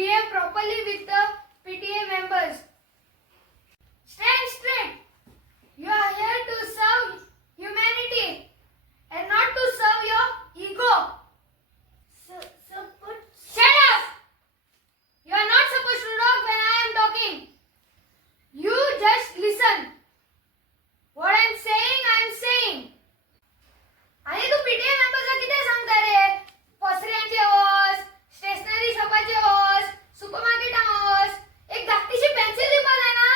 behave properly with the PTA members. Stand straight. You are here to serve humanity and not to serve your ego. Shut up! You are not supposed to talk when I am talking. You just listen. What I am saying. आणि तू PTA मेंबर्सला किती सांगता रे? पसऱ्यांचे was, stationery शॉपाचे was, सुपरमार्केटां was, एक धाकटीशी pencil दिवपाक ना?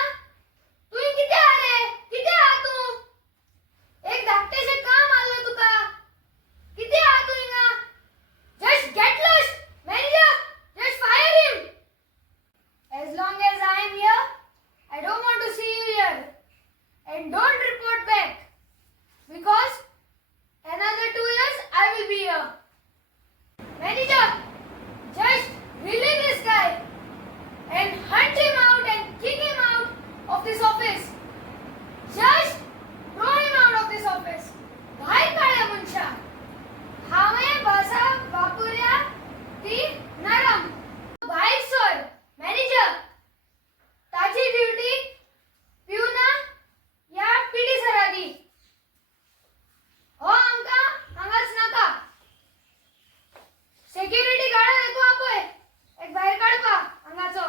तू किती हा रे? किती हा तू? एक धाकटेशें काम आलं तुका? किती हा तू हिंगा? Just get lost, manager. Just fire him. As long as I am here, I don't want to see you here. And don't report back. Because another 2 years I will be here. Manager, just release this guy and hunt him out and kick him out of this office. Just throw him out of this office. बाहेर काढा मुंशा. हांवें भाषा वापरल्या ती नरम. बाहेर sir. Manager, ताची duty पिवना या पीटी सरादी. हो आमका हांगाच नाका. सिक्युरिटी गार्ड देखो आपोय. एक बाहेर काढपा हांगाचो.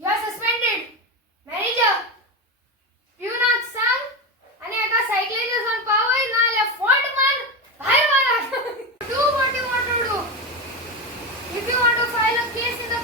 You are suspended. मॅनेजर, पिवनाक सांग आणि एका सायकलीचेर जाऊन पावय नाल्यार फोट मार बाहेर मारा. Do what you want to do. If you want to file a case in the